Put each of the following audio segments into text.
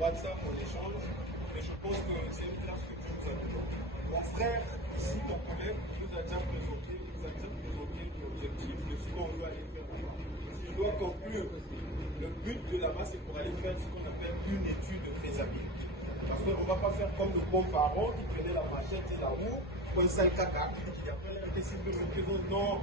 WhatsApp, on échange, et je pense que c'est une classe que tu nous as donnée. Mon frère, ici, mon collègue, nous a déjà présenté l'objectif de ce qu'on veut aller faire là-bas. Je dois conclure. Le but de là-bas, c'est pour aller faire ce qu'on appelle une étude de faisabilité. Parce qu'on ne va pas faire comme le bon parent qui prenait la machette et la roue, pour un sale caca, qui après décide de me dire non,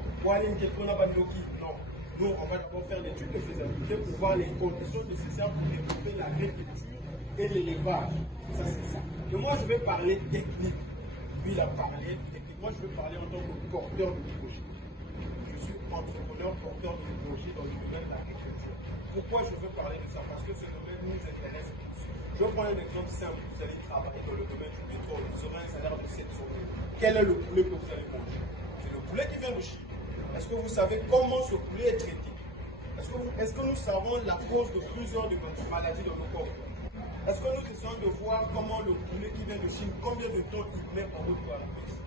non. Nous, on va d'abord faire l'étude de faisabilité pour voir les conditions nécessaires pour développer l'agriculture et l'élevage. Ça, c'est ça. Et moi, je vais parler technique. Lui, il a parlé technique. Moi, je vais parler en tant que porteur de projet. Je suis entrepreneur, porteur de projet dans le domaine de l'agriculture. Pourquoi je veux parler de ça? Parce que ce domaine nous intéresse tous. Je vais prendre un exemple simple. Vous allez travailler dans le domaine du pétrole. Vous aurez un salaire de 700 000. Quel est le poulet que vous allez manger? C'est le poulet qui vient de Chine. Est-ce que vous savez comment ce poulet est traité? Est-ce que nous savons la cause de plusieurs de nos maladies dans nos corps? Est-ce que nous essayons de voir comment le poulet qui vient de Chine, combien de temps il met en route pour la France?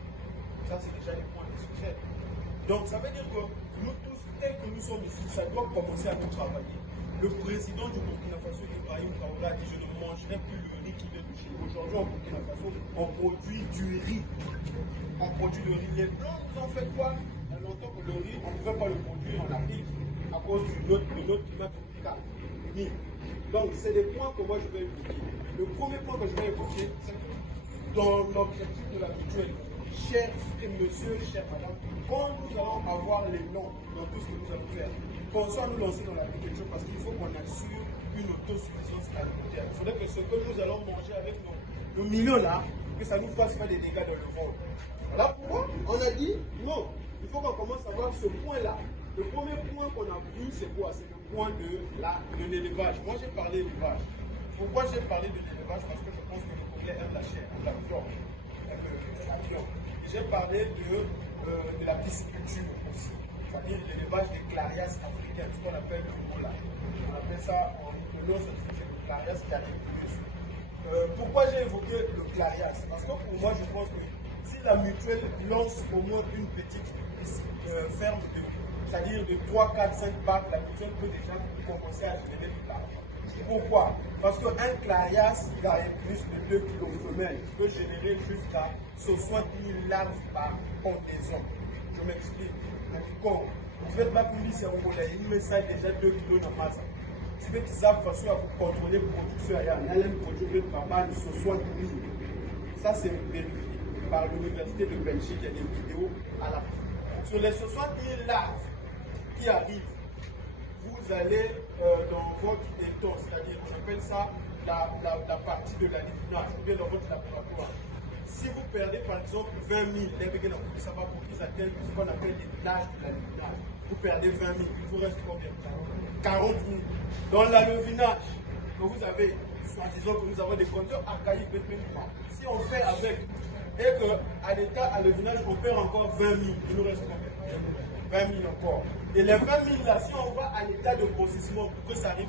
Ça, c'est déjà les points de sujet. Donc, ça veut dire que nous tous, tels que nous sommes ici, ça doit commencer à nous travailler. Le président du Burkina Faso, Ibrahim Traoré, a dit: je ne mangerai plus le riz qui vient de Chine. Aujourd'hui, au Burkina Faso, on produit du riz. On produit le riz. Les Blancs nous ont fait quoi? Il y a longtemps que le riz, on ne pouvait pas le produire en Afrique à cause de notre climat tropical. Donc, c'est des points que moi je vais évoquer. Le premier point que je vais évoquer, c'est que dans l'objectif de la mutuelle, cher monsieur, chère madame, quand nous allons avoir les noms dans tout ce que nous allons faire, pensons à nous lancer dans l'agriculture parce qu'il faut qu'on assure une autosuffisance alimentaire. Il faudrait que ce que nous allons manger avec nos millions là, que ça nous fasse pas des dégâts dans le ventre. Voilà pourquoi on a dit non, il faut qu'on commence à voir ce point-là. Le premier point qu'on a vu, c'est quoi? C'est le point de l'élevage. Moi, j'ai parlé d'élevage. Pourquoi j'ai parlé de l'élevage? Parce que je pense que le Congolais aime la chair, la viande. J'ai parlé de la pisciculture aussi, c'est-à-dire l'élevage des clarias africaines, ce qu'on appelle le mola. On appelle ça, le nom c'est le clarias caribeus. Pourquoi j'ai évoqué le clarias? Parce que pour moi, je pense que si la mutuelle lance au moins une petite ferme c'est-à-dire de 3, 4, 5 bacs, la mutuelle peut déjà commencer à générer de l'argent. Pourquoi? Parce qu'un clarias gagne plus de 2 kg femelle peut générer jusqu'à 60 000 larves par pendaison. Je m'explique. Quand vous faites ma publicité en Congolais, il me ça déjà 2 kg dans ma masse. Tu veux que ça fasse à vous contrôler la production, il y a un produit par mal de 60 000. Ça, c'est vérifié par l'université de Belgique. Il y a des vidéos à la fin. Sur les 60 000 larves qui arrivent, vous allez dans votre étang, c'est-à-dire, on appelle ça la partie de l'alimentation, ou bien dans votre laboratoire. Si vous perdez par exemple 20 000, ça va pour qu'ils atteignent ce qu'on appelle l'âge de l'alimentation. Vous perdez 20 000, il vous reste combien? 40 000. Dans l'alevinage, que vous avez, soi-disant que nous avons des compteurs archaïques, si on fait avec, et qu'à l'état alevinage, on perd encore 20 000, il nous reste combien? 20 000 encore. Et les 20 000 là, si on va à l'état de grossissement pour que ça arrive